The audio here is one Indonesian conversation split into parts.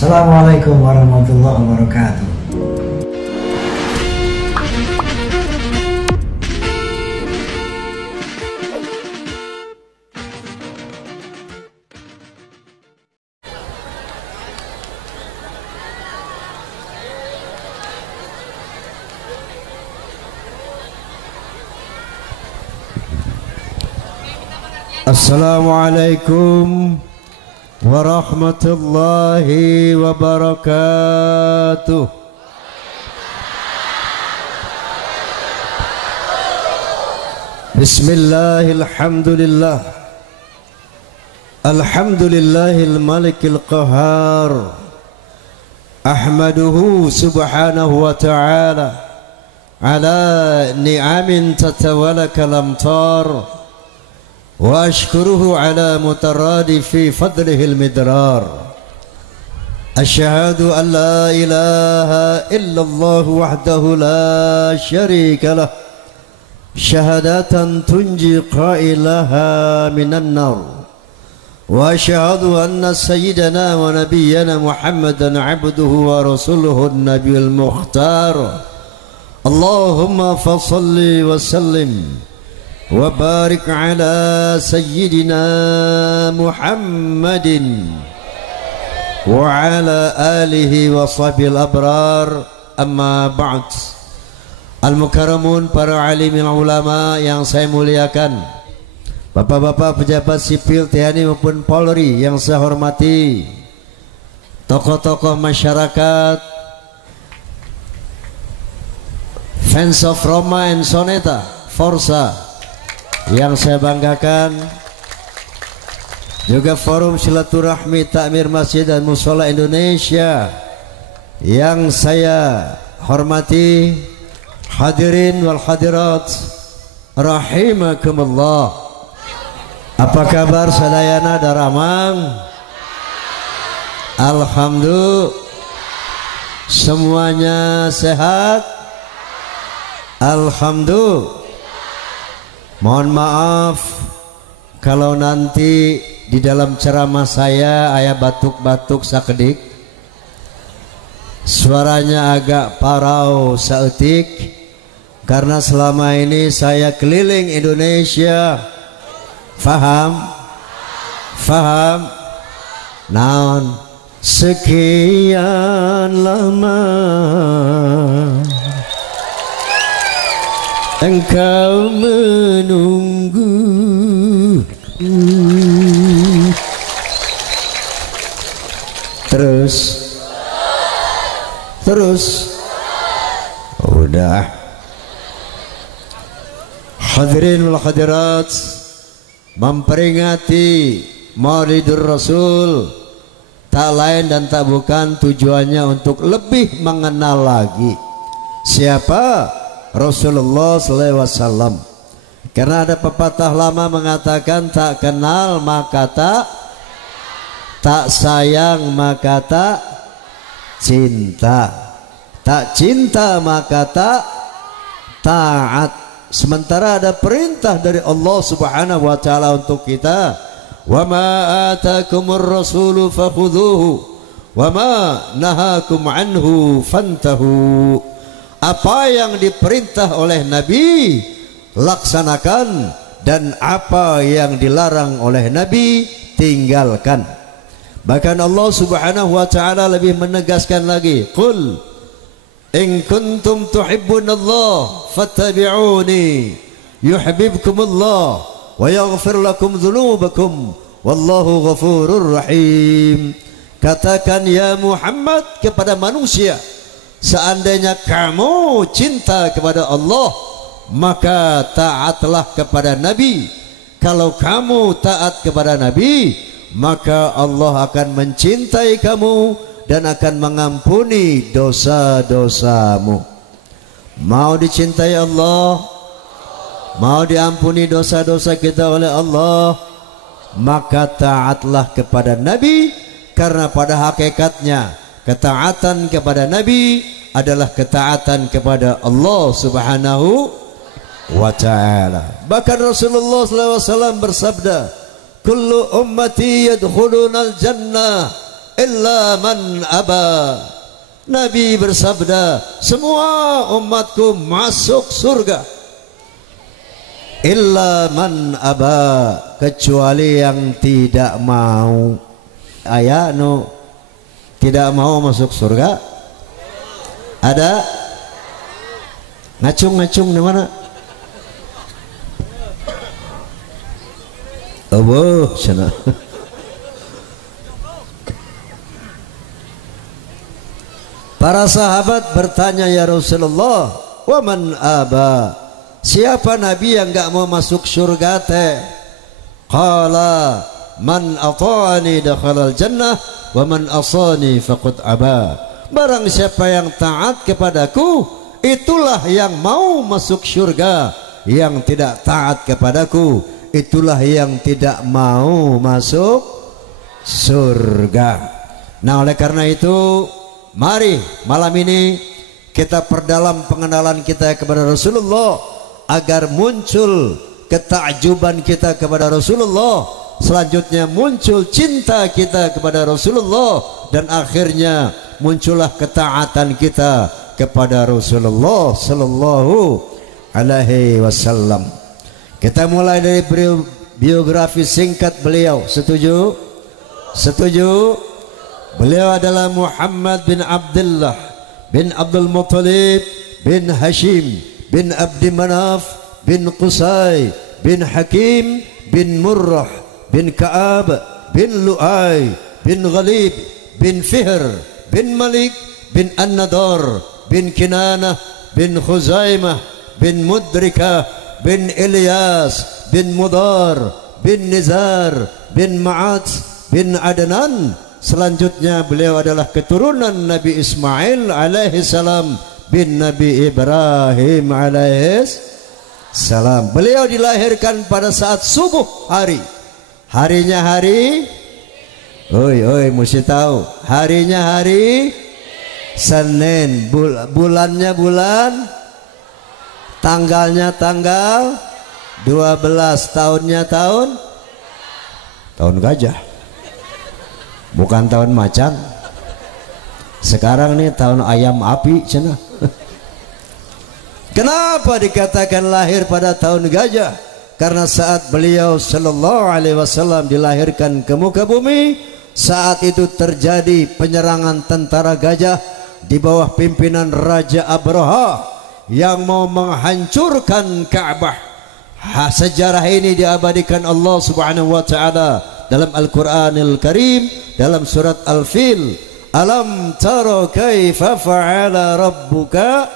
Assalamualaikum warahmatullahi wabarakatuh. Assalamualaikum warahmatullahi wabarakatuh. Bismillahirrahmanirrahim. Alhamdulillahil malikil qahar. Ahmaduhu subhanahu wa ta'ala ala ni'amin tatawalakal amtar. وأشكره على مترادف فضله المدرار. أشهد أن لا إله إلا الله وحده لا شريك له شهادة تنجي قائلها من النار. وأشهد أن سيدنا ونبينا محمدا عبده ورسوله النبي المختار. اللهم فصل وسلم وبارك على سيدنا محمد وعلى آله وصحبه الأبرار. أما بعد. Al-Mukarramun, para alimin ulama yang saya muliakan, bapak-bapak pejabat sipil TNI maupun Polri yang saya hormati, tokoh-tokoh masyarakat, fans of Roma and Soneta Forza yang saya banggakan, juga forum silaturahmi takmir masjid dan musola Indonesia yang saya hormati, hadirin wal hadirat rahimakumullah. Apa kabar sadayana daramang? Alhamdulillah, semuanya sehat. Alhamdulillah. Mohon maaf kalau nanti di dalam ceramah saya ayah batuk-batuk sakedik, suaranya agak parau saeutik, karena selama ini saya keliling Indonesia. Faham? Faham? Naon? Sekian lama engkau menunggu, terus udah. Hadirin wal hadirat, memperingati Maulidur Rasul tak lain dan tak bukan tujuannya untuk lebih mengenal lagi siapa Rasulullah SAW. Karena ada pepatah lama mengatakan tak kenal maka tak sayang maka tak cinta, tak cinta maka tak taat. Sementara ada perintah dari Allah Subhanahu wa taala untuk kita, wa ma atakumur rasulu fakhudhuhu wa ma nahakum anhu fantahu. Apa yang diperintah oleh Nabi laksanakan, dan apa yang dilarang oleh Nabi tinggalkan. Bahkan Allah Subhanahu wa taala lebih menegaskan lagi, qul in kuntum tuhibbunallah fattabi'uni yuhibbukumullah wa yaghfir lakum dzunubakum wallahu ghafurur rahim. Katakan ya Muhammad kepada manusia, seandainya kamu cinta kepada Allah, maka taatlah kepada Nabi. Kalau kamu taat kepada Nabi, maka Allah akan mencintai kamu dan akan mengampuni dosa-dosamu. Mau dicintai Allah, mau diampuni dosa-dosa kita oleh Allah, maka taatlah kepada Nabi, karena pada hakikatnya ketaatan kepada Nabi adalah ketaatan kepada Allah Subhanahu wa ta'ala. Bahkan Rasulullah SAW bersabda, kullu ummati yadkhulunal jannah illa man aba. Nabi bersabda, semua umatku masuk surga illa man aba, kecuali yang tidak mau. Ayah no tidak mau masuk surga ada? Ngacung-ngacung di mana? Oh, sana. Para sahabat bertanya, ya Rasulullah, wa man aba, siapa Nabi yang enggak mau masuk surga teh? Qala man ata'ani dakhalal jannah wa man asani faqad aba. Barang siapa yang taat kepadaku, itulah yang mau masuk surga. Yang tidak taat kepadaku, itulah yang tidak mau masuk surga. Nah, oleh karena itu, mari malam ini kita perdalam pengenalan kita kepada Rasulullah, agar muncul ketakjuban kita kepada Rasulullah, selanjutnya muncul cinta kita kepada Rasulullah, dan akhirnya muncullah ketaatan kita kepada Rasulullah sallallahu alaihi wasallam. Kita mulai dari biografi singkat beliau. Setuju? Setuju? Beliau adalah Muhammad bin Abdullah bin Abdul Muttalib bin Hashim bin Abdi Manaf bin Qusay bin Hakim bin Murrah bin Ka'ab bin Lu'ay bin Ghalib bin Fihr bin Malik bin An-Nadar bin Kinanah bin Khuzaimah bin Mudrikah bin Ilyas bin Mudar bin Nizar bin Ma'at bin Adnan. Selanjutnya beliau adalah keturunan Nabi Ismail alaihi salam bin Nabi Ibrahim alaihi salam. Beliau dilahirkan pada saat subuh hari. Harinya hari, oi mesti tahu, harinya hari Senin, bulannya bulan, tanggalnya tanggal 12, tahunnya tahun gajah, bukan tahun macan. Sekarang nih tahun ayam api cina. Kenapa dikatakan lahir pada tahun gajah? Karena saat beliau sallallahu alaihi wasallam dilahirkan ke muka bumi, saat itu terjadi penyerangan tentara gajah di bawah pimpinan Raja Abraha yang mau menghancurkan Ka'bah. Sejarah ini diabadikan Allah Subhanahu wa taala dalam Al-Qur'anil Karim, dalam surat Al-Fil. Alam tara kaifa fa'ala rabbuka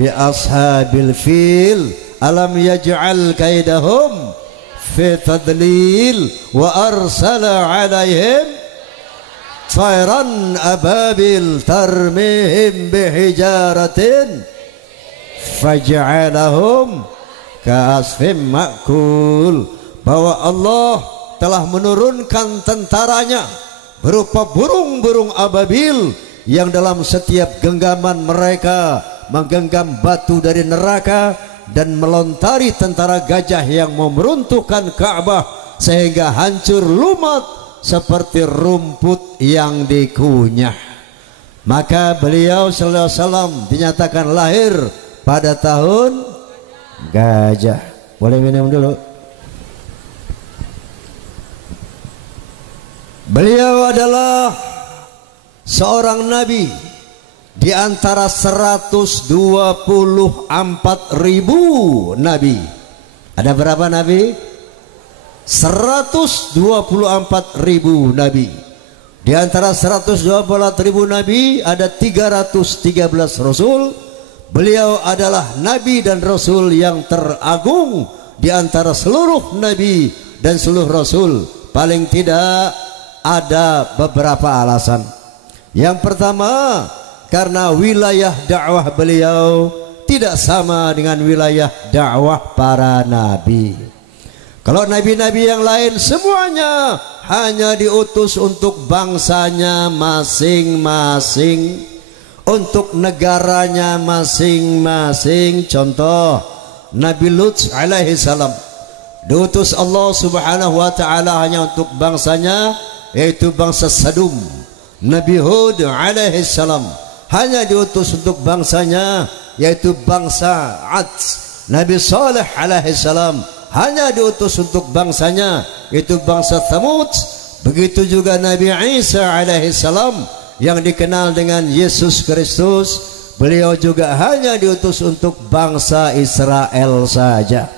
bi ashabil fil alam yaj'al kaidahum fi tadlil wa arsala 'alaihim tayran ababil tarmihim bihijaratin faj'alahum ka'asfim ma'kul. Bahwa Allah telah menurunkan tentaranya berupa burung-burung ababil yang dalam setiap genggaman mereka menggenggam batu dari neraka dan melontari tentara gajah yang mau meruntuhkan Ka'bah sehingga hancur lumat seperti rumput yang dikunyah. Maka beliau sallallahu alaihi wasallam dinyatakan lahir pada tahun gajah. Boleh minum dulu. Beliau adalah seorang nabi di antara 124.000 nabi. Ada berapa nabi? 124.000 nabi. Di antara 124.000 nabi ada 313 rasul. Beliau adalah nabi dan rasul yang teragung di antara seluruh nabi dan seluruh rasul. Paling tidak ada beberapa alasan. Yang pertama, karena wilayah dakwah beliau tidak sama dengan wilayah dakwah para nabi. Kalau nabi-nabi yang lain semuanya hanya diutus untuk bangsanya masing-masing, untuk negaranya masing-masing. Contoh, Nabi Lut alaihi salam diutus Allah subhanahu wa ta'ala hanya untuk bangsanya, yaitu bangsa Sadum. Nabi Hud alaihi salam hanya diutus untuk bangsanya, yaitu bangsa Ad. Nabi Saleh alaihi salam hanya diutus untuk bangsanya, yaitu bangsa Thamud. Begitu juga Nabi Isa alaihi salam yang dikenal dengan Yesus Kristus, beliau juga hanya diutus untuk bangsa Israel saja.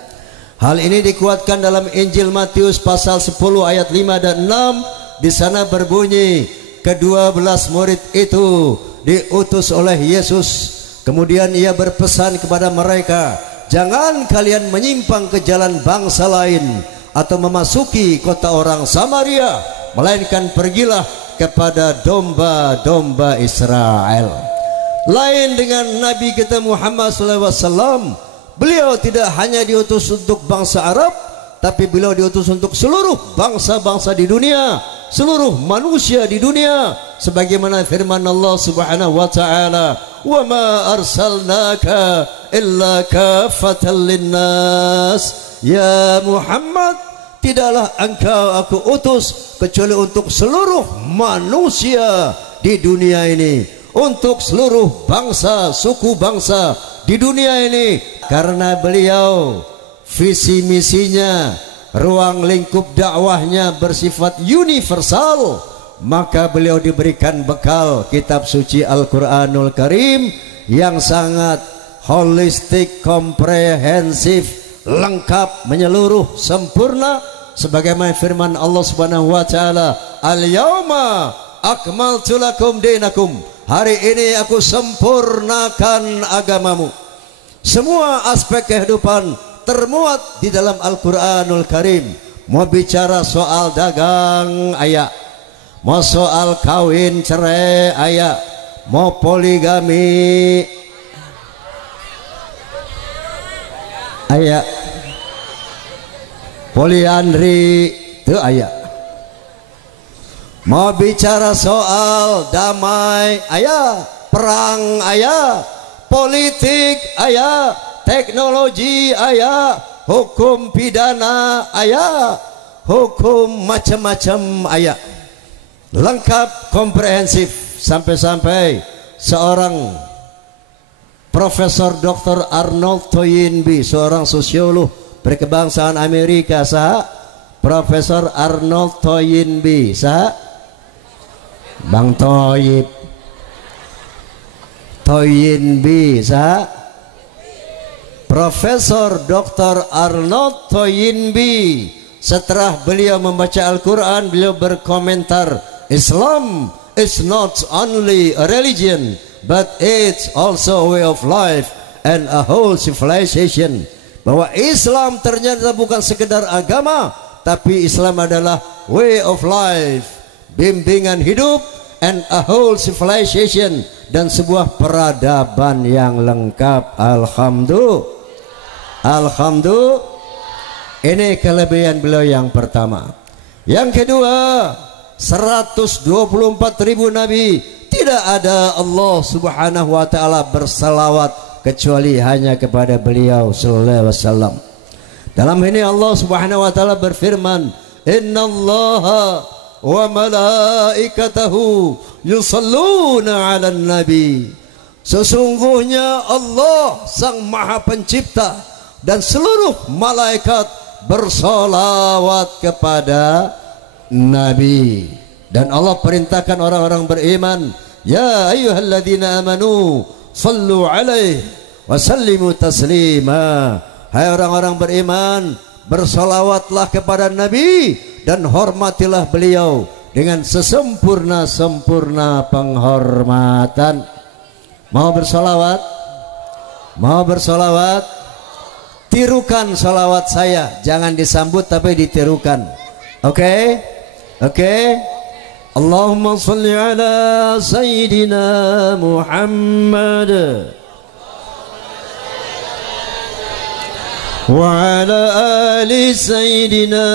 Hal ini dikuatkan dalam Injil Matius pasal 10 ayat 5 dan 6. Di sana berbunyi, ke-12 murid itu diutus oleh Yesus. Kemudian ia berpesan kepada mereka, jangan kalian menyimpang ke jalan bangsa lain atau memasuki kota orang Samaria, melainkan pergilah kepada domba-domba Israel. Lain dengan Nabi kita Muhammad SAW, beliau tidak hanya diutus untuk bangsa Arab, tapi beliau diutus untuk seluruh bangsa-bangsa di dunia, seluruh manusia di dunia, sebagaimana firman Allah Subhanahu wa taala, "Wa ma arsalnaka illa kaffatan linnas." Ya Muhammad, tidaklah engkau aku utus kecuali untuk seluruh manusia di dunia ini, untuk seluruh bangsa, suku bangsa di dunia ini. Karena beliau visi misinya, ruang lingkup dakwahnya bersifat universal, maka beliau diberikan bekal kitab suci Al-Quranul Karim yang sangat holistik, komprehensif, lengkap, menyeluruh, sempurna, sebagaimana firman Allah Subhanahu wa taala, "Al-yauma akmaltu lakum dinakum." Hari ini aku sempurnakan agamamu. Semua aspek kehidupan termuat di dalam Al-Quranul Karim. Mau bicara soal dagang, ayat. Mau soal kawin cerai, ayat. Mau poligami, ayat. Poliandri, itu ayat. Mau bicara soal damai, ayat. Perang, ayat. Politik, ayat. Teknologi, ayat. Hukum pidana, ayat. Hukum macam-macam, ayat. Lengkap, komprehensif. Sampai-sampai seorang Profesor Dr. Arnold Toynbee, seorang sosiolog berkebangsaan Amerika, sah Profesor Arnold Toynbee, sah Bang Toyib Toynbee, sah Profesor Dr. Arnold Toynbee. Setelah beliau membaca Al-Quran, beliau berkomentar, Islam is not only a religion, but it's also a way of life and a whole civilization. Bahwa Islam ternyata bukan sekedar agama, tapi Islam adalah way of life, bimbingan hidup, and a whole civilization, dan sebuah peradaban yang lengkap. Alhamdulillah. Ini kelebihan beliau yang pertama. Yang kedua, 124.000 nabi, tidak ada Allah Subhanahu wa taala bersalawat kecuali hanya kepada beliau sallallahu alaihi wasallam. Dalam ini Allah Subhanahu wa taala berfirman, "Innallaha wa malaikatahu yusalluna 'alan nabi." Sesungguhnya Allah Sang Maha Pencipta dan seluruh malaikat bersolawat kepada Nabi. Dan Allah perintahkan orang-orang beriman, "Ya ayyuhalladzina amanu sallu alaihi wa sallimu taslima." Hai orang-orang beriman, bersolawatlah kepada Nabi dan hormatilah beliau dengan sesempurna-sempurna penghormatan. Mau bersolawat? Mau bersolawat? Tirukan solawat saya, jangan disambut tapi ditirukan. Oke? Oke? Allahumma salli ala Sayyidina Muhammad wa ala ali Sayyidina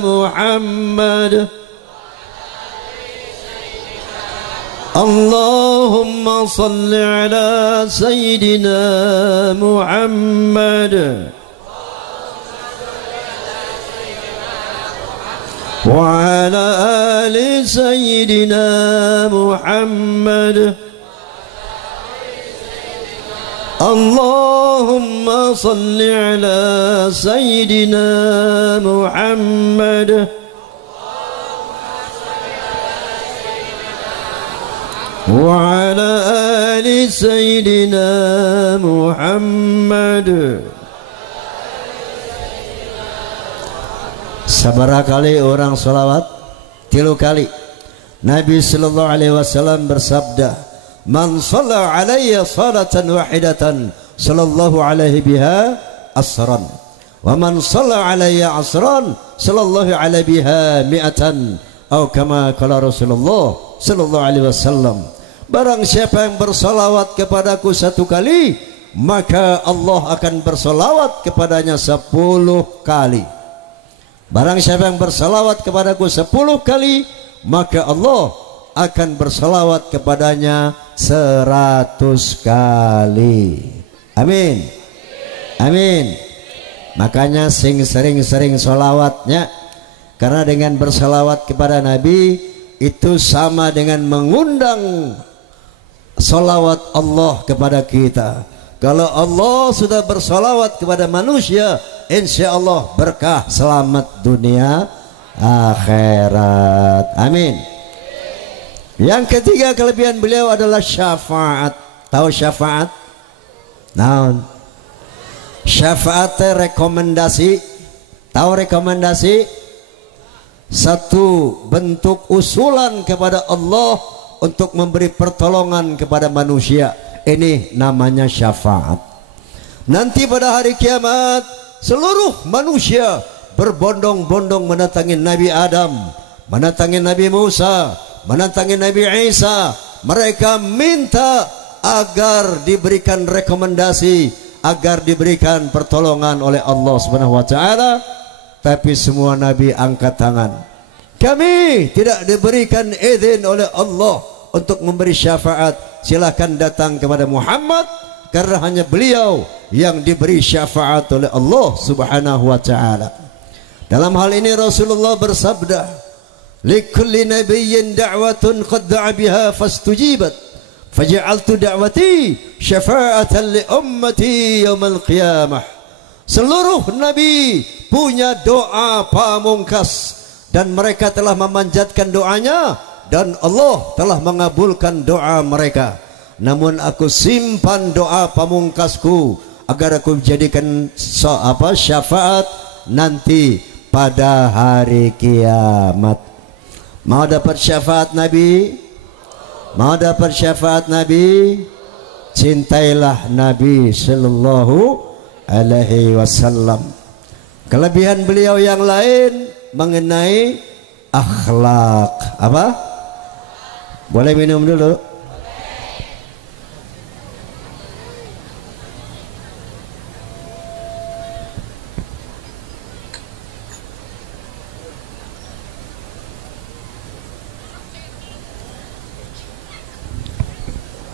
Muhammad. Allahumma salli ala Sayyidina Muhammad wa ala ali Sayyidina Muhammad. Allahumma salli ala Sayyidina Muhammad wa ala ali Sayyidina Muhammad. Sabaraha kali orang salawat? 3 kali. Nabi sallallahu alaihi wasallam bersabda, "Man shalla alayya salatan wahidatan sallallahu alaihi biha asran, wa man shalla alayya asran sallallahu alaihi biha mi'atan." Atau kama qala Rasulullah sallallahu alaihi wasallam, barang siapa yang bersalawat kepadaku 1 kali, maka Allah akan bersalawat kepadanya 10 kali. Barang siapa yang bersalawat kepadaku 10 kali, maka Allah akan bersalawat kepadanya 100 kali. Amin. Amin. Makanya sering-sering salawatnya, karena dengan bersalawat kepada Nabi itu sama dengan mengundang salawat Allah kepada kita. Kalau Allah sudah bersalawat kepada manusia, insya Allah berkah selamat dunia akhirat. Amin. Yang ketiga kelebihan beliau adalah syafaat. Tahu syafaat? Naon? Syafaat rekomendasi. Tahu rekomendasi? Satu bentuk usulan kepada Allah untuk memberi pertolongan kepada manusia. Ini namanya syafaat. Nanti pada hari kiamat seluruh manusia berbondong-bondong mendatangi Nabi Adam, mendatangi Nabi Musa, mendatangi Nabi Isa. Mereka minta agar diberikan rekomendasi, agar diberikan pertolongan oleh Allah Subhanahu wa taala. Tapi semua nabi angkat tangan. Kami tidak diberikan izin oleh Allah untuk memberi syafaat. Silakan datang kepada Muhammad, karena hanya beliau yang diberi syafaat oleh Allah Subhanahu wa taala. Dalam hal ini Rasulullah bersabda, "Likulli nabiyyin da'watun qad da'a biha fastujibat, faja'altu da'wati syafa'atan li ummati yaumil qiyamah." Seluruh nabi punya doa pamungkas, dan mereka telah memanjatkan doanya, dan Allah telah mengabulkan doa mereka. Namun aku simpan doa pamungkasku agar aku jadikan syafaat nanti pada hari kiamat. Mau dapat syafaat Nabi? Mau dapat syafaat Nabi? Cintailah Nabi sallallahu alaihi wasallam. Kelebihan beliau yang lain mengenai akhlak. Apa? Boleh minum dulu?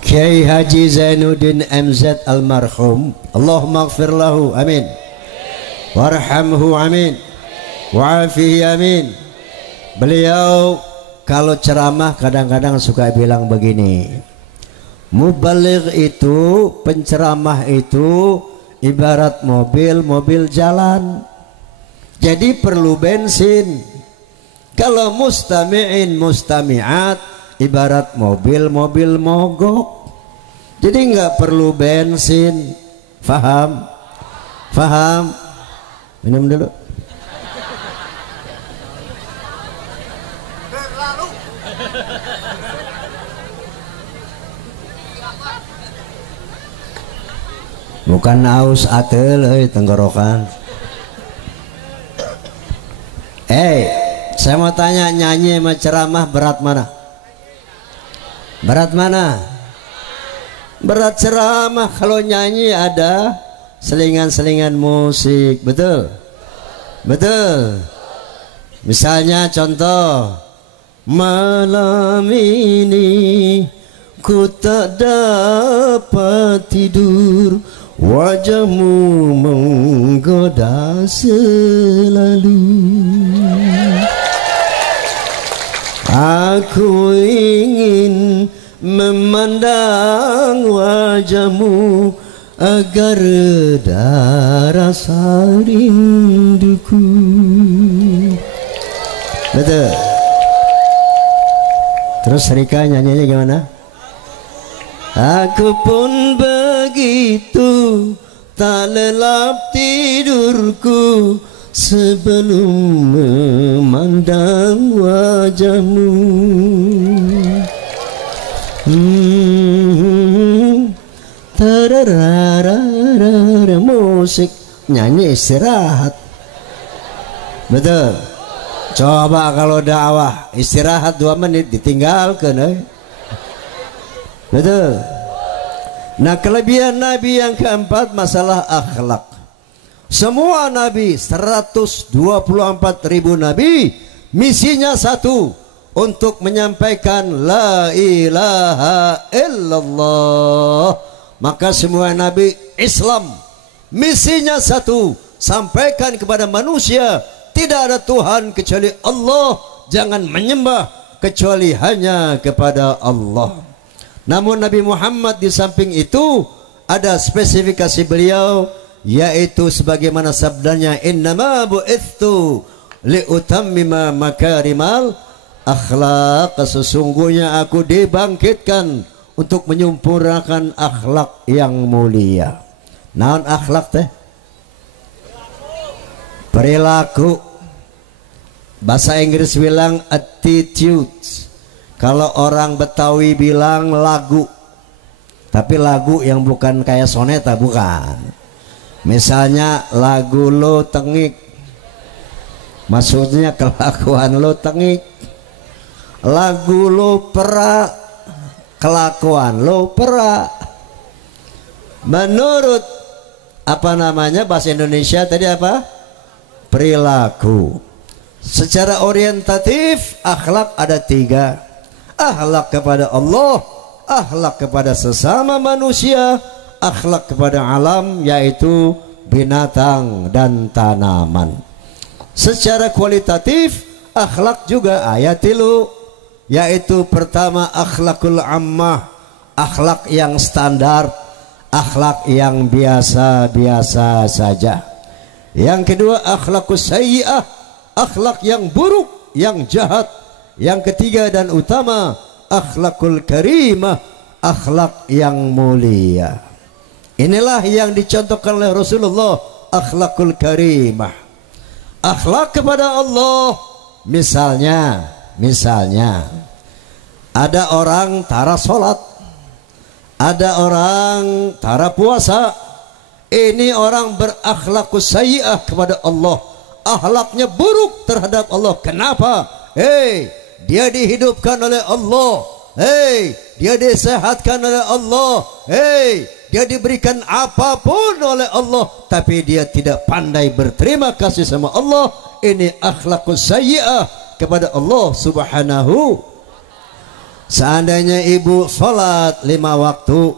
Kiai Haji Zainuddin MZ almarhum, Allahumma ighfir lahu, amin, warhamhu, amin, wa'afihi, amin. Beliau kalau ceramah kadang-kadang suka bilang begini, mubaligh itu, penceramah itu ibarat mobil jalan, jadi perlu bensin. Kalau mustami'in mustami'at ibarat mobil mogok, jadi nggak perlu bensin. Faham? Faham? Minum dulu. Bukan aus atel tenggorokan. Saya mau tanya, nyanyi sama ceramah berat mana? Berat mana? Berat ceramah. Kalau nyanyi ada selingan-selingan musik. Betul? Betul. Misalnya contoh, malam ini ku tak dapat tidur, wajahmu menggoda selalu. Aku ingin memandang wajahmu agar reda rasa rinduku. Betul. Terus Rika nyanyinya gimana? Aku pun begitu, tak lelap tidurku sebelum memandang wajahmu. Tarararara, musik, nyanyi istirahat. Betul. Coba kalau dakwah istirahat 2 menit ditinggalkan. Betul. Nah, kelebihan Nabi yang keempat masalah akhlak. Semua Nabi, 124.000 Nabi, misinya satu, untuk menyampaikan la ilaha illallah. Maka semua Nabi Islam, misinya satu, sampaikan kepada manusia tidak ada Tuhan kecuali Allah, jangan menyembah kecuali hanya kepada Allah. Namun Nabi Muhammad di samping itu ada spesifikasi beliau, yaitu sebagaimana sabdanya, innama bu'ithu liutammima makarimal akhlak, sesungguhnya aku dibangkitkan untuk menyempurnakan akhlak yang mulia. Naon akhlak teh? Perilaku. Bahasa Inggris bilang attitude. Kalau orang Betawi bilang lagu, tapi lagu yang bukan kayak soneta, bukan. Misalnya lagu lo tengik, maksudnya kelakuan lo tengik. Lagu lo perak, kelakuan lo perak. Menurut apa namanya bahasa Indonesia tadi apa? Perilaku. Secara orientatif akhlak ada 3. Akhlak kepada Allah, akhlak kepada sesama manusia, akhlak kepada alam, yaitu binatang dan tanaman. Secara kualitatif akhlak juga ayat 3, yaitu pertama akhlakul ammah, akhlak yang standar, akhlak yang biasa-biasa saja. Yang kedua akhlakus sayyi'ah, akhlak yang buruk, yang jahat. Yang ketiga dan utama akhlakul karimah, akhlak yang mulia. Inilah yang dicontohkan oleh Rasulullah, akhlakul karimah. Akhlak kepada Allah, misalnya ada orang tara sholat, ada orang tara puasa. Ini orang berakhlakus sayyi'ah kepada Allah, akhlaknya buruk terhadap Allah. Kenapa? Dia dihidupkan oleh Allah, dia disehatkan oleh Allah, dia diberikan apapun oleh Allah, tapi dia tidak pandai berterima kasih sama Allah. Ini akhlakus sayyi'ah kepada Allah subhanahu. Seandainya ibu sholat 5 waktu,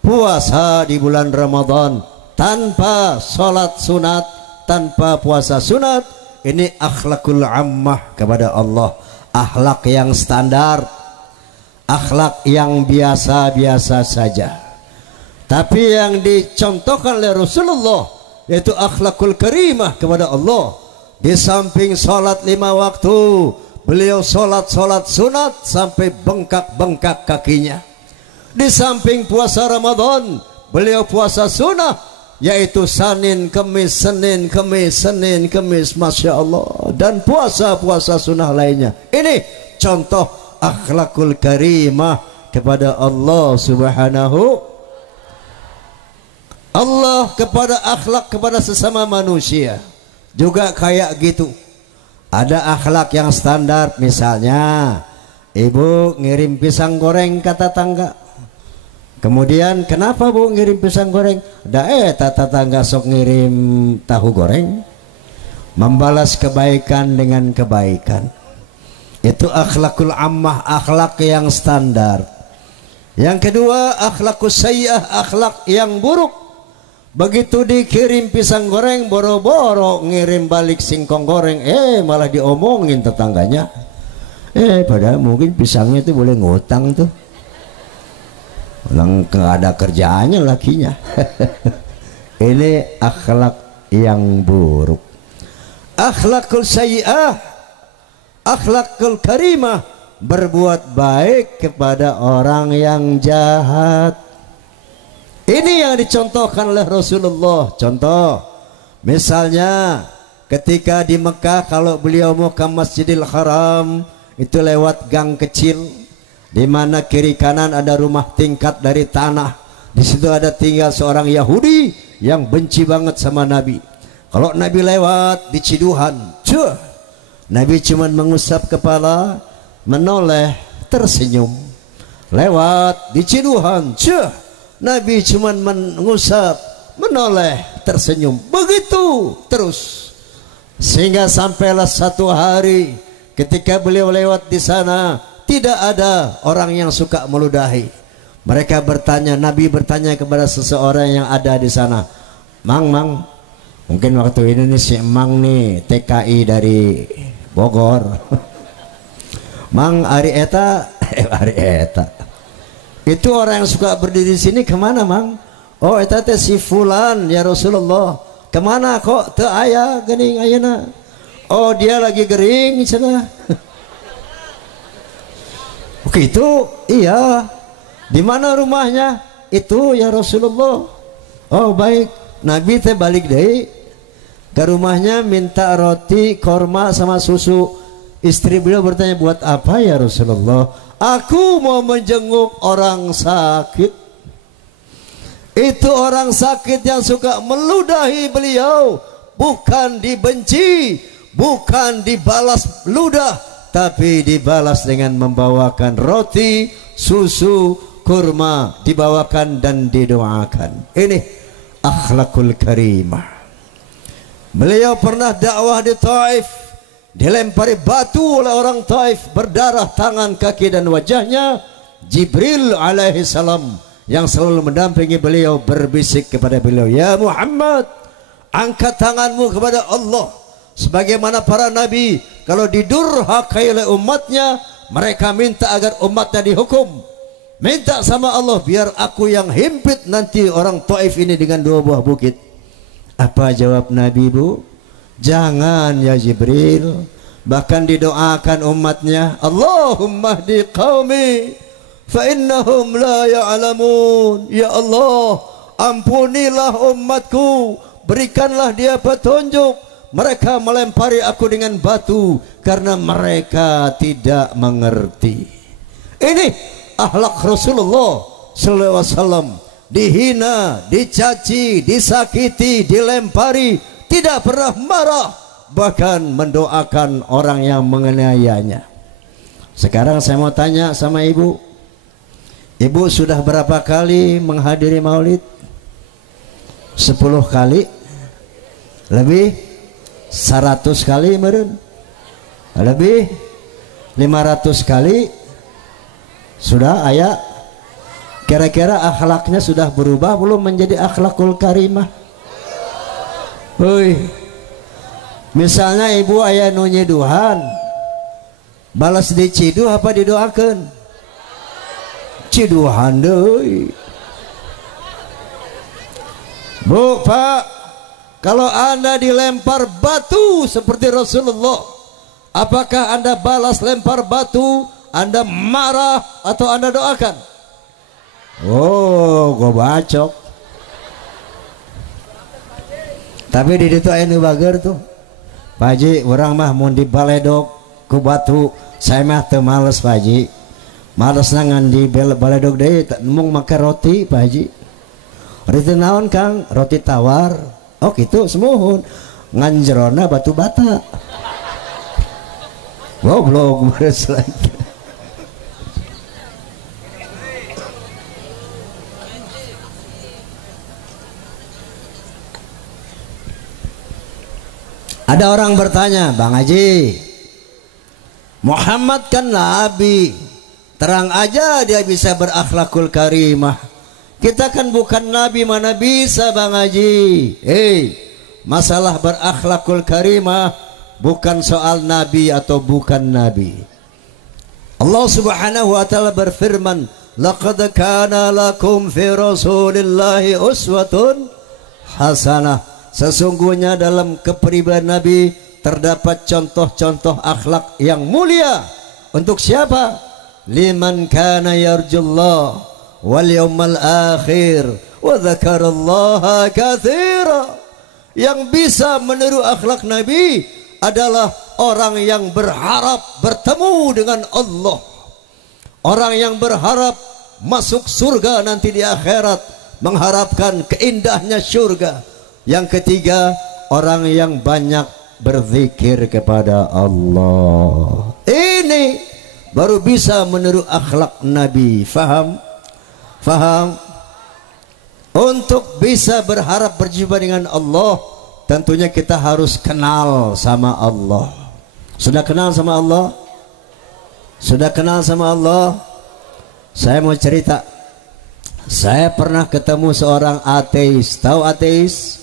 puasa di bulan Ramadan tanpa sholat sunat, tanpa puasa sunat, ini akhlakul ammah kepada Allah, akhlak yang standar, akhlak yang biasa-biasa saja. Tapi yang dicontohkan oleh Rasulullah yaitu akhlakul karimah kepada Allah. Di samping sholat 5 waktu, beliau sholat sunat sampai bengkak-bengkak kakinya. Di samping puasa Ramadan, beliau puasa sunnah, yaitu Senin Kemis, Senin Kemis, Senin Kemis, Masya Allah. Dan puasa-puasa sunnah lainnya. Ini contoh akhlakul karimah kepada Allah subhanahu. Allah kepada akhlak kepada sesama manusia juga kayak gitu. Ada akhlak yang standar, misalnya ibu ngirim pisang goreng ke tetangga. Kemudian kenapa bu ngirim pisang goreng? Tetangga sok ngirim tahu goreng. Membalas kebaikan dengan kebaikan. Itu akhlakul ammah, akhlak yang standar. Yang kedua, akhlakus sayyi'ah, akhlak yang buruk. Begitu dikirim pisang goreng, boro-boro ngirim balik singkong goreng, malah diomongin tetangganya. Padahal mungkin pisangnya itu boleh ngutang tuh. Orang nggak ada kerjaannya lakinya. Ini akhlak yang buruk. Akhlakul sayyi'ah, akhlakul karimah, berbuat baik kepada orang yang jahat. Ini yang dicontohkan oleh Rasulullah. Contoh, misalnya ketika di Mekah, kalau beliau mau ke Masjidil Haram, itu lewat gang kecil, di mana kiri kanan ada rumah tingkat dari tanah. Di situ ada tinggal seorang Yahudi yang benci banget sama Nabi. Kalau Nabi lewat di Ciduhan, Nabi cuma mengusap kepala, menoleh, tersenyum. Lewat di Ciduhan, Nabi cuma mengusap, menoleh, tersenyum. Begitu terus, sehingga sampailah satu hari ketika beliau lewat di sana, tidak ada orang yang suka meludahi. Mereka bertanya, Nabi bertanya kepada seseorang yang ada di sana, Mang, mungkin waktu ini nih si Mang nih TKI dari Bogor. Mang, Ari Eta, itu orang yang suka berdiri di sini kemana, Mang? Oh, Eta teh si Fulan ya Rasulullah. Kemana kok teu aya geuning ayeuna? Oh, dia lagi gering di sana. Itu iya. Di mana rumahnya? Itu ya Rasulullah. Oh baik. Nabi teh balik deui ke rumahnya, minta roti, korma sama susu. Istri beliau bertanya, buat apa ya Rasulullah? Aku mau menjenguk orang sakit. Itu orang sakit yang suka meludahi beliau, bukan dibenci, bukan dibalas ludah, tapi dibalas dengan membawakan roti, susu, kurma, dibawakan dan didoakan. Ini akhlakul karimah. Beliau pernah dakwah di Taif, dilempari batu oleh orang Taif, berdarah tangan, kaki dan wajahnya. Jibril alaihi salam yang selalu mendampingi beliau berbisik kepada beliau, ya Muhammad, angkat tanganmu kepada Allah. Sebagaimana para nabi, kalau didurhakai oleh umatnya, mereka minta agar umatnya dihukum. Minta sama Allah, biar aku yang himpit nanti orang Taif ini dengan 2 buah bukit. Apa jawab Nabi, bu? Jangan ya Jibril. Bahkan didoakan umatnya, Allahumma hdi qaumi fa innahum la ya'lamun. Ya Allah, ampunilah umatku, berikanlah dia petunjuk. Mereka melempari aku dengan batu karena mereka tidak mengerti. Ini akhlak Rasulullah sallallahu alaihi wasallam. Dihina, dicaci, disakiti, dilempari, tidak pernah marah, bahkan mendoakan orang yang menganiayanya. Sekarang saya mau tanya sama ibu, ibu sudah berapa kali menghadiri maulid? 10 kali? Lebih? 100 kali meren? Lebih? 500 kali? Sudah ayah? Kira-kira akhlaknya sudah berubah belum menjadi akhlakul karimah? Hoi. Misalnya ibu ayah nu nyiduhan, balas diciduh apa didoakan? Ciduhan deui. Bu, Pak, kalau anda dilempar batu seperti Rasulullah, apakah anda balas lempar batu? Anda marah atau anda doakan? Oh, gua bacok. Tapi di situ aya nu bager tuh, Pak Haji, orang mah mau dibaledog ku batu, saya mah teu males Pak Haji. Males nangan di baledog deui, mung make roti Pak Haji. Roti naon Kang? Roti tawar. Oh gitu, semuhun. Ngan jerona batu bata. Goblok beres lagi. Ada orang bertanya, Bang Haji, Muhammad kan nabi, terang aja dia bisa berakhlakul karimah. Kita kan bukan nabi, mana bisa Bang Haji. Masalah berakhlakul karimah bukan soal nabi atau bukan nabi. Allah Subhanahu wa taala berfirman, laqad kana lakum fi rasulillahi uswatun hasanah. Sesungguhnya dalam kepribadian Nabi terdapat contoh-contoh akhlak yang mulia. Untuk siapa? Liman kana yarjullah wal yawmal akhir wa dzakarallaha katsira. Yang bisa meniru akhlak Nabi adalah orang yang berharap bertemu dengan Allah, orang yang berharap masuk surga nanti di akhirat, mengharapkan keindahnya surga. Yang ketiga, orang yang banyak berzikir kepada Allah. Ini baru bisa meniru akhlak Nabi. Faham? Faham? Untuk bisa berharap berjumpa dengan Allah, tentunya kita harus kenal sama Allah. Sudah kenal sama Allah? Sudah kenal sama Allah? Saya mau cerita. Saya pernah ketemu seorang ateis. Tahu ateis?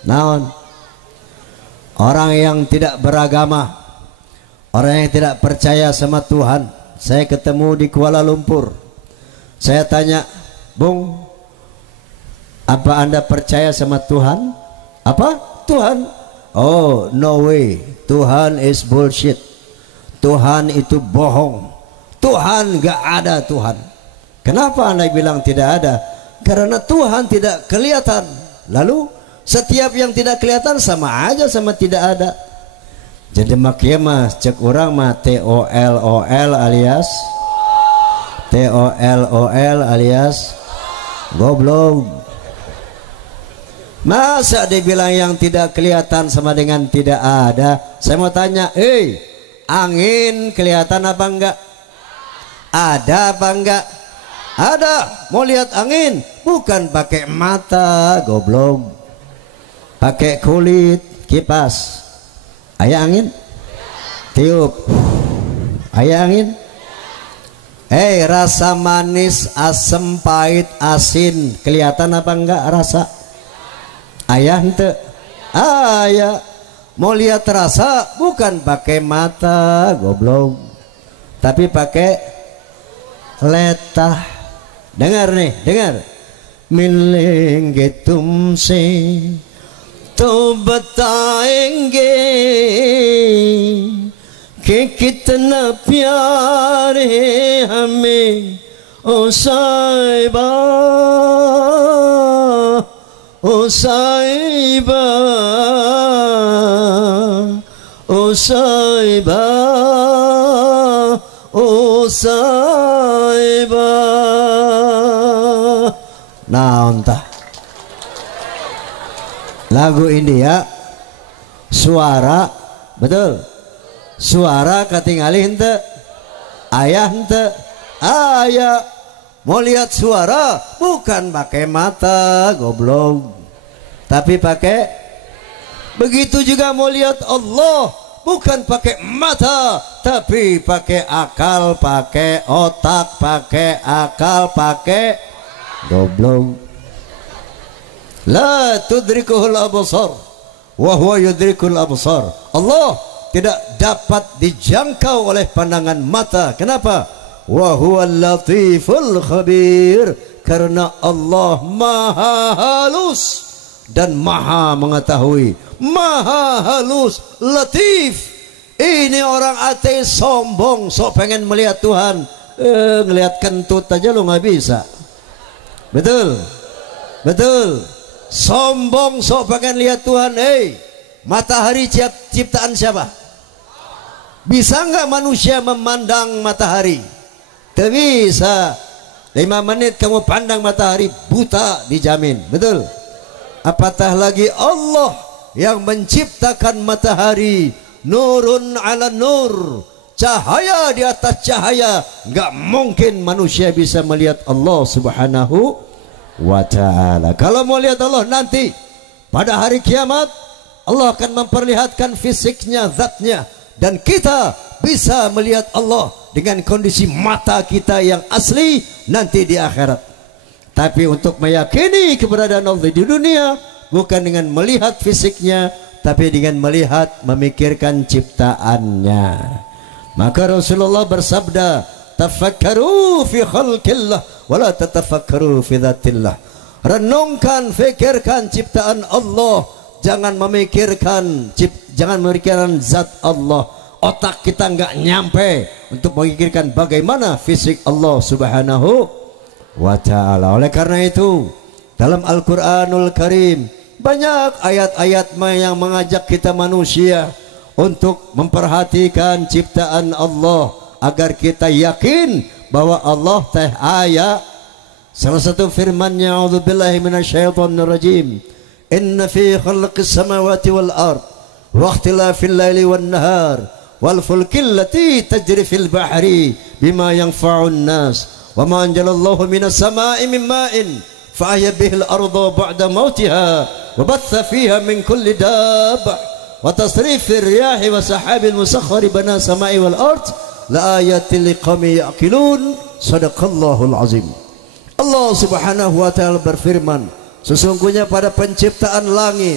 Naon? Orang yang tidak beragama, orang yang tidak percaya sama Tuhan. Saya ketemu di Kuala Lumpur. Saya tanya, Bung, apa Anda percaya sama Tuhan? Apa? Tuhan? Oh, no way. Tuhan is bullshit. Tuhan itu bohong. Tuhan gak ada Tuhan. Kenapa Anda bilang tidak ada? Karena Tuhan tidak kelihatan. Lalu setiap yang tidak kelihatan sama aja sama tidak ada. Jadi makia mah cek orang mah TOLOL alias alias goblok. Masa dibilang yang tidak kelihatan sama dengan tidak ada? Saya mau tanya, angin kelihatan apa enggak? Ada apa enggak? Ada. Mau lihat angin bukan pakai mata, goblok. Pakai kulit, kipas. Aya angin? Tiup. Aya angin? Rasa manis, asam, pahit, asin kelihatan apa enggak rasa? Aya henteu? Aya. Mau lihat rasa bukan pakai mata, goblok. Tapi pakai letah. Dengar nih, dengar. Milengge tumse तो बताएंगे कि कितना प्यार है हमें ओ साहिबा ओ साहिबा ओ साहिबा ओ साहिबा. Nah, entah lagu India suara betul, suara katingali hente ayah hente ayah. Mau lihat suara bukan pakai mata, goblok, tapi pakai. Begitu juga mau lihat Allah bukan pakai mata, tapi pakai akal, pakai otak, pakai akal, pakai goblok. La tudrikuhul absar wa huwa yudrikul absar. Allah tidak dapat dijangkau oleh pandangan mata. Kenapa? Wa huwal latiful khabir. Karena Allah maha halus dan maha mengetahui. Maha halus, latif. Ini orang ateis sombong, sok pengen melihat Tuhan. Ngelihat kentut aja lu nggak bisa. Betul? Betul. Sombong sok pengen lihat Tuhan. Matahari ciptaan siapa? Bisa nggak manusia memandang matahari? Tidak bisa. 5 menit kamu pandang matahari buta dijamin. Betul? Apatah lagi Allah yang menciptakan matahari, nurun ala nur, cahaya di atas cahaya. Nggak mungkin manusia bisa melihat Allah subhanahu wa ta'ala. Kalau mau lihat Allah nanti pada hari kiamat, Allah akan memperlihatkan fisiknya, zatnya, dan kita bisa melihat Allah dengan kondisi mata kita yang asli nanti di akhirat. Tapi untuk meyakini keberadaan Allah di dunia bukan dengan melihat fisiknya, tapi dengan melihat, memikirkan ciptaannya. Maka Rasulullah bersabda, tafakkaru fi khalqillah wala tatafakkaru fi dzatillah. Renungkan, fikirkan ciptaan Allah, jangan memikirkan zat Allah. Otak kita nggak nyampe untuk memikirkan bagaimana fisik Allah subhanahu wa ta'ala. Oleh karena itu dalam Al-Quranul Karim banyak ayat-ayat yang mengajak kita manusia untuk memperhatikan ciptaan Allah agar kita yakin bahwa Allah teh aya. Salah satu firman-Nya, a'udzubillahi minasyaitonir rajim, inna fi khalqis samawati wal ard wa ikhtilafil laili wan nahar wal fulkil lati tajri fil bahri bima yanfa'un nas wa ma anjalallahu minas sama'i min ma'in fa ahya bihil arda ba'da mautiha wa batha fiha min kulli dabbah wa tasrifir riyahi wa sahabil musakhkhari bana sama'i wal ard la ayatin liqaumin ya'qilun. Sadaqallahul azim. Allah subhanahu wa ta'ala berfirman, sesungguhnya pada penciptaan langit,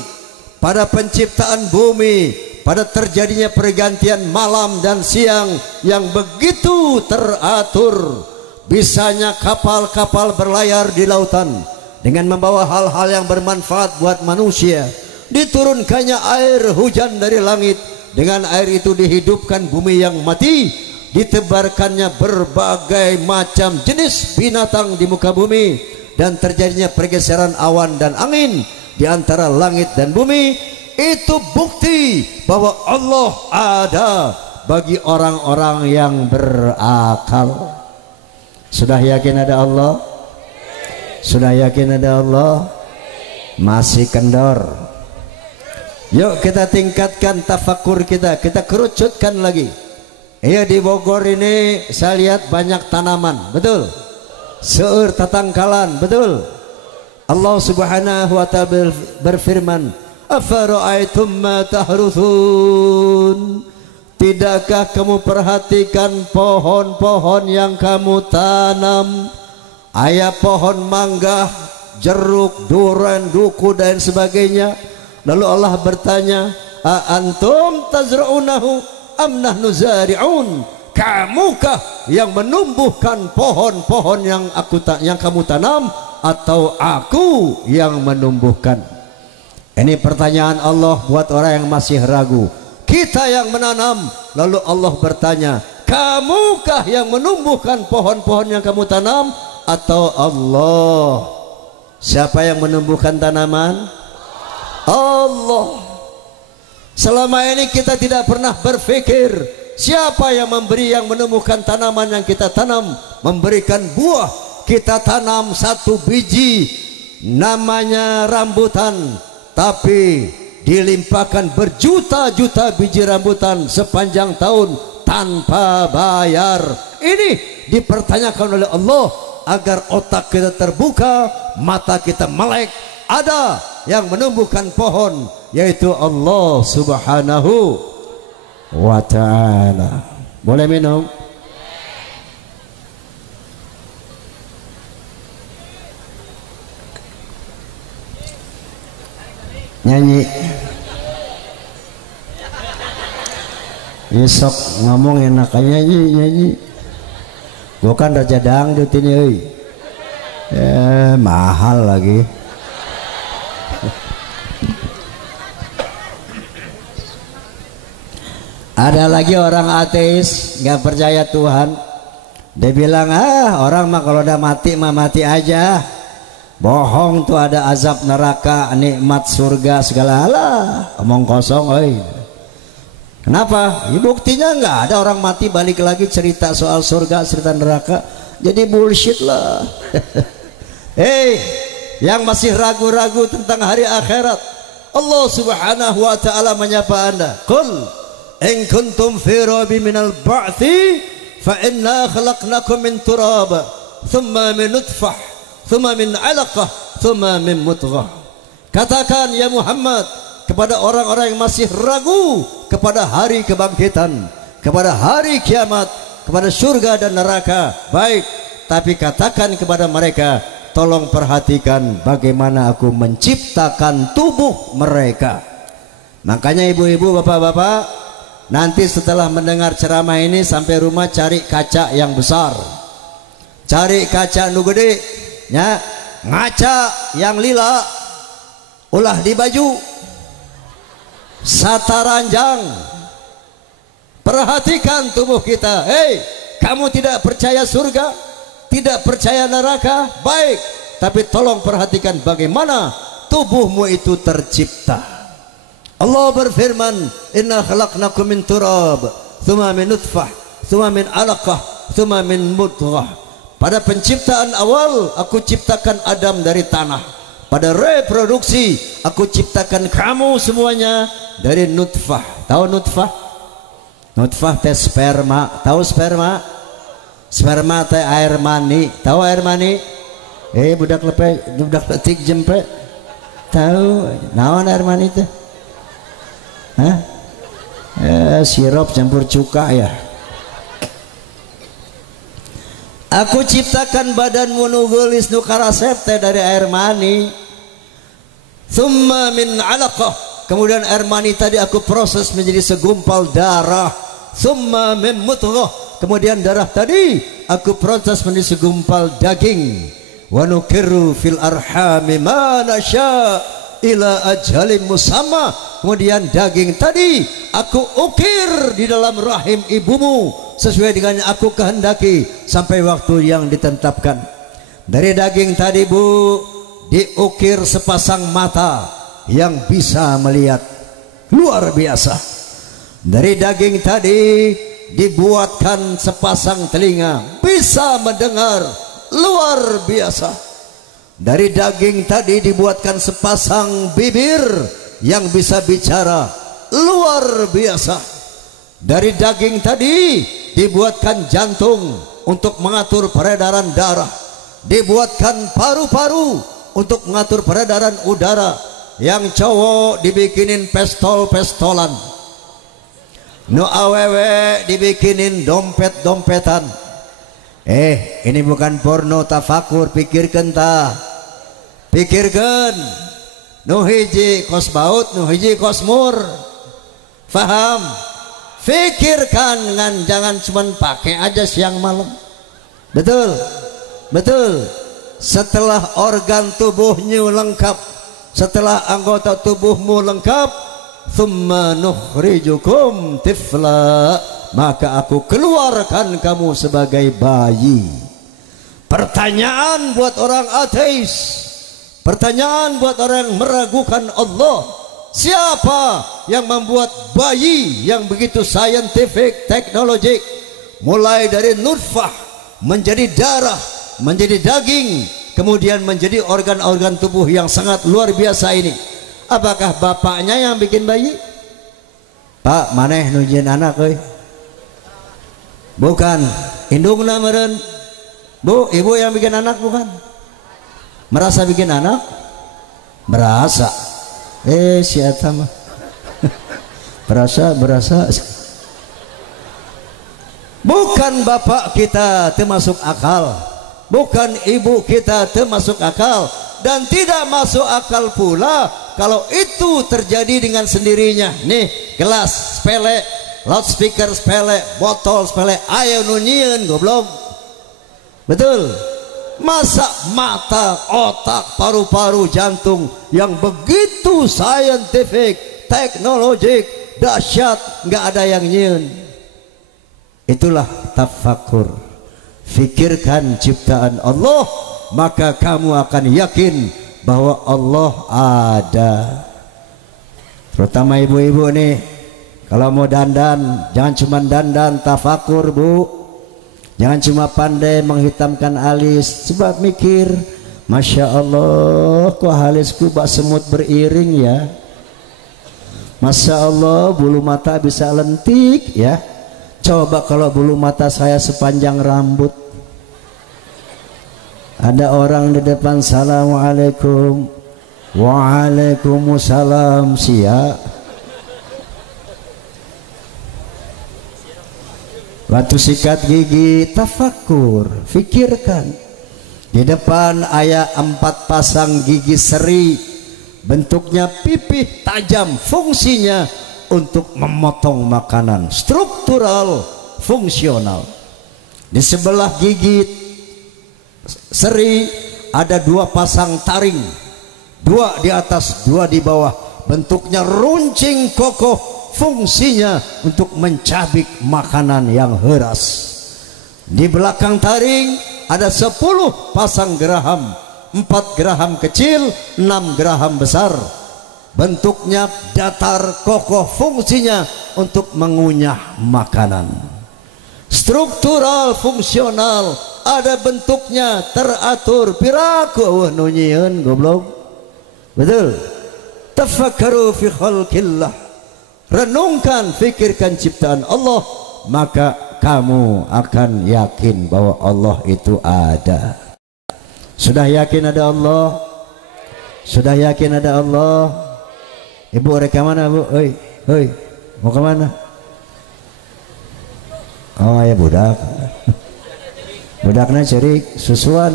pada penciptaan bumi, pada terjadinya pergantian malam dan siang yang begitu teratur, bisanya kapal-kapal berlayar di lautan dengan membawa hal-hal yang bermanfaat buat manusia, diturunkannya air hujan dari langit, dengan air itu dihidupkan bumi yang mati, ditebarkannya berbagai macam jenis binatang di muka bumi, dan terjadinya pergeseran awan dan angin di antara langit dan bumi. Itu bukti bahwa Allah ada bagi orang-orang yang berakal. Sudah yakin ada Allah? Sudah yakin ada Allah? Masih kendor? Yuk kita tingkatkan tafakur kita kerucutkan lagi. Iya, di Bogor ini saya lihat banyak tanaman, betul? Seueur tatangkalan, betul? Allah subhanahu wa ta'ala berfirman, afara'aitum ma tahruthun, tidakkah kamu perhatikan pohon-pohon yang kamu tanam? Ayah pohon mangga, jeruk, durian, duku dan sebagainya. Lalu Allah bertanya, a antum tazra'unahu am nahnu zari'un, kamukah yang menumbuhkan pohon-pohon yang kamu tanam atau aku yang menumbuhkan? Ini pertanyaan Allah buat orang yang masih ragu. Kita yang menanam, lalu Allah bertanya, kamukah yang menumbuhkan pohon-pohon yang kamu tanam atau Allah? Siapa yang menumbuhkan tanaman? Allah. Selama ini kita tidak pernah berpikir siapa yang menumbuhkan tanaman yang kita tanam, memberikan buah. Kita tanam satu biji namanya rambutan, tapi dilimpahkan berjuta-juta biji rambutan sepanjang tahun tanpa bayar. Ini dipertanyakan oleh Allah agar otak kita terbuka, mata kita melek. Ada yang menumbuhkan pohon, yaitu Allah subhanahu wa ta'ala. Boleh minum? Nyanyi. Besok ngomong enak nyanyi. Bukan raja dangdut ini, mahal lagi. Ada lagi orang ateis, nggak percaya Tuhan. Dia bilang, orang mah kalau udah mati mah mati aja. Bohong tuh, ada azab neraka, nikmat surga segala. Alah, omong kosong, oi. Kenapa? Ya, buktinya nggak ada orang mati balik lagi cerita soal surga, cerita neraka. Jadi bullshit lah. Hei, yang masih ragu-ragu tentang hari akhirat, Allah subhanahu wa ta'ala menyapa anda. Qul in kuntum fi raibin minal ba'thi fa inna khalaqnakum min turab thumma min nutfah thumma min 'alaqah thumma min mudghah. Katakan ya Muhammad kepada orang-orang yang masih ragu kepada hari kebangkitan, kepada hari kiamat, kepada surga dan neraka. Baik, tapi katakan kepada mereka, tolong perhatikan bagaimana aku menciptakan tubuh mereka. Makanya ibu-ibu, bapak-bapak, nanti setelah mendengar ceramah ini sampai rumah cari kaca yang besar, cari kaca nu gede ya, ngaca yang lila, ulah di baju sataranjang. Perhatikan tubuh kita. Hei, kamu tidak percaya surga, tidak percaya neraka? Baik, tapi tolong perhatikan bagaimana tubuhmu itu tercipta. Allah berfirman, inna khalaqnakum min turab thumma min nutfah thumma min 'alaqah thumma min mudghah. Pada penciptaan awal aku ciptakan Adam dari tanah. Pada reproduksi aku ciptakan kamu semuanya dari nutfah. Tahu nutfah? Nutfah teh sperma. Tahu sperma? Sperma teh air mani. Tahu air mani? Budak lepek, budak letik jempe. Tahu naon air mani teh? Hah? Sirup campur cuka ya. Aku ciptakan badanmu nu geulis nu karasep teh dari air mani. Tsumma min 'alaqah, kemudian air mani tadi aku proses menjadi segumpal darah. Tsumma min mudghah, kemudian darah tadi aku proses menjadi segumpal daging. Wa nuqirru fil arhami ma nasya ila ajalin musamma, kemudian daging tadi aku ukir di dalam rahim ibumu sesuai dengan yang aku kehendaki sampai waktu yang ditetapkan. Dari daging tadi bu diukir sepasang mata yang bisa melihat, luar biasa. Dari daging tadi dibuatkan sepasang telinga bisa mendengar, luar biasa. Dari daging tadi dibuatkan sepasang bibir yang bisa bicara, luar biasa. Dari daging tadi dibuatkan jantung untuk mengatur peredaran darah, dibuatkan paru-paru untuk mengatur peredaran udara. Yang cowok dibikinin pestol-pestolan, nu awewe dibikinin dompet-dompetan. Ini bukan porno tafakur, pikirkan tah, pikirkan. Nu hiji kos baut, nu hiji kos mur, faham? Pikirkan dengan jangan cuma pakai aja siang malam. Betul, betul. Setelah organ tubuhnya lengkap, setelah anggota tubuhmu lengkap, tsumma nukhrijukum tifla, maka aku keluarkan kamu sebagai bayi. Pertanyaan buat orang ateis, pertanyaan buat orang yang meragukan Allah, siapa yang membuat bayi yang begitu scientific, teknologi, mulai dari nutfah menjadi darah, menjadi daging, kemudian menjadi organ-organ tubuh yang sangat luar biasa ini? Apakah bapaknya yang bikin bayi? Pak, maneh nujin anak euy? Bukan. Indungna meureun. Bu, ibu yang bikin anak bukan? Merasa bikin anak? Merasa. Si eta mah. Berasa. Bukan bapak kita termasuk akal, bukan ibu kita termasuk akal, dan tidak masuk akal pula kalau itu terjadi dengan sendirinya. Nih, gelas sepele, loudspeaker sepele, botol sepele, ayo nunyian goblok. Betul? Masa mata, otak, paru-paru, jantung yang begitu scientific, teknologik, dahsyat, nggak ada yang nyieun. Itulah tafakur. Fikirkan ciptaan Allah, maka kamu akan yakin bahwa Allah ada. Terutama ibu-ibu nih, kalau mau dandan jangan cuma dandan tafakur bu, jangan cuma pandai menghitamkan alis, coba mikir, Masya Allah kok alisku bak semut beriring ya. Masya Allah bulu mata bisa lentik ya. Coba kalau bulu mata saya sepanjang rambut. Ada orang di depan, assalamualaikum, waalaikumsalam, siap. Waktu sikat gigi, tafakur, fikirkan. Di depan ayah 4 pasang gigi seri, bentuknya pipih tajam, fungsinya untuk memotong makanan, struktural, fungsional. Di sebelah gigi seri ada 2 pasang taring, 2 di atas, 2 di bawah, bentuknya runcing kokoh, fungsinya untuk mencabik makanan yang heras. Di belakang taring ada 10 pasang geraham, 4 geraham kecil, 6 geraham besar, bentuknya datar kokoh, fungsinya untuk mengunyah makanan. Struktural, fungsional, ada bentuknya teratur. Piraku nunyian goblok. Betul. Tafakkaru fi khalqillah, renungkan, fikirkan ciptaan Allah, maka kamu akan yakin bahwa Allah itu ada. Sudah yakin ada Allah? Sudah yakin ada Allah? Ibu rek mana bu? Hei, hei, mau kemana? Oh ya budak. Budaknya cari susuan.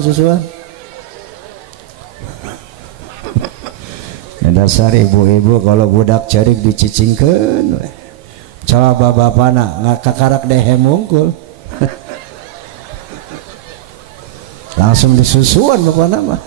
Ya, dasar ibu-ibu kalau budak cari dicicingkeun. Coba bapana ngakakarak dehe mungkul. Langsung disusuan bapana mah.